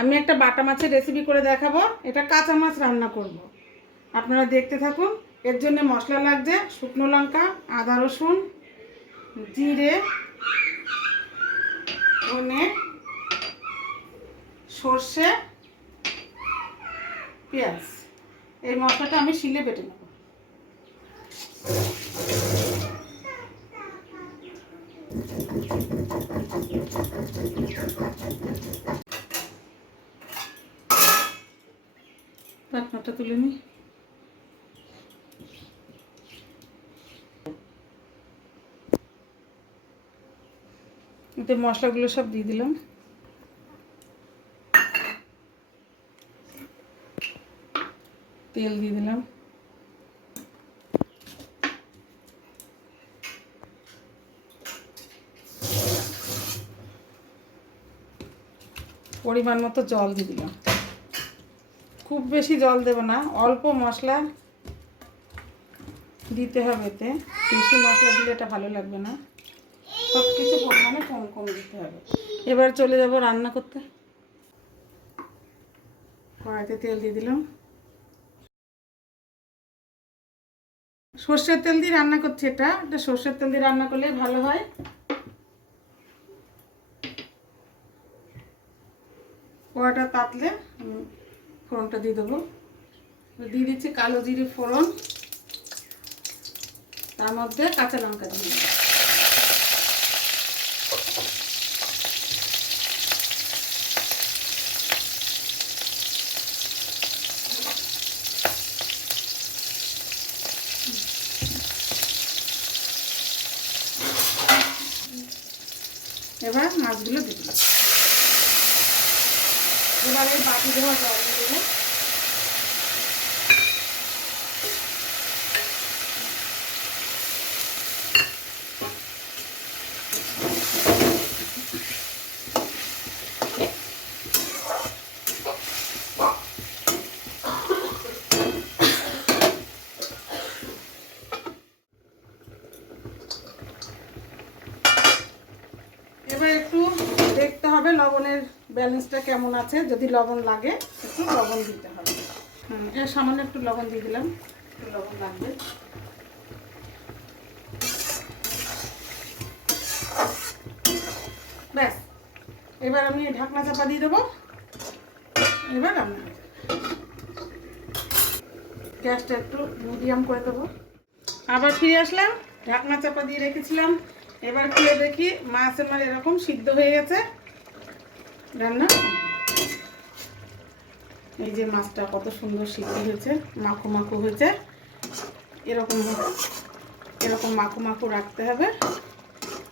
আমি একটা বাটা মাছের রেসিপি করে দেখাবো। এটা কাঁচা মাছ রান্না করব, আপনারা দেখতে থাকুন। এর জন্য মশলা লাগছে শুকনো লঙ্কা, আদা রসুন, জিরে, ধনে, সর্ষে, পেঁয়াজ। এই মশলাটা আমি শিলে বেটে নেব। ঢাকনাটা তুলে নিই। এতে মশলাগুলো সব দিয়ে দিলাম। তেল দিয়ে দিলাম। পরিমাণ মতো জল দিয়ে দিলাম। খুব বেশি জল দেব না, অল্প মশলা দিতে হবে। এতে বেশি মশলা দিলে এটা ভালো লাগবে না, সব কিছু পরিমাণে কম কম দিতে হবে। এবার চলে যাব রান্না করতে। কড়াইতে তেল দিয়ে দিলাম। সর্ষের তেল দিয়ে রান্না করছি। এটা সর্ষের তেল দিয়ে রান্না করলে ভালো হয়। কড়াটা তাতলে আমি ফোড়নটা দিয়ে দেবো। দিয়ে দিচ্ছি কালো জিরে ফোড়ন, তার মধ্যে কাঁচা লঙ্কা দিয়ে দেবো। এবার মাছগুলো দিয়ে দিলাম। এবার এই বাটি দেওয়া জল দিয়ে দেবো। এবার একটু দেখতে হবে লবণের ব্যালেন্সটা কেমন আছে। যদি লবণ লাগে একটু লবণ দিতে হবে। এর সামান্য একটু লবণ দিয়ে দিলাম, একটু লবণ লাগবে। ব্যাস, এবার আমি ঢাকনা চাপা দিয়ে দেবো। এবার রান্না গ্যাসটা একটু মিডিয়াম করে দেবো। আবার ফিরে আসলাম, ঢাকনা চাপা দিয়ে রেখেছিলাম। এবার খুলে দেখি মাছ আমার এরকম সিদ্ধ হয়ে গেছে। রান্না এই যে মাছটা কত সুন্দর সিদ্ধ হয়েছে, মাখো মাখো হয়েছে। এরকম এরকম মাখো মাখো রাখতে হবে,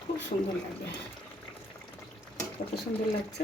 খুব সুন্দর লাগবে। কত সুন্দর লাগছে।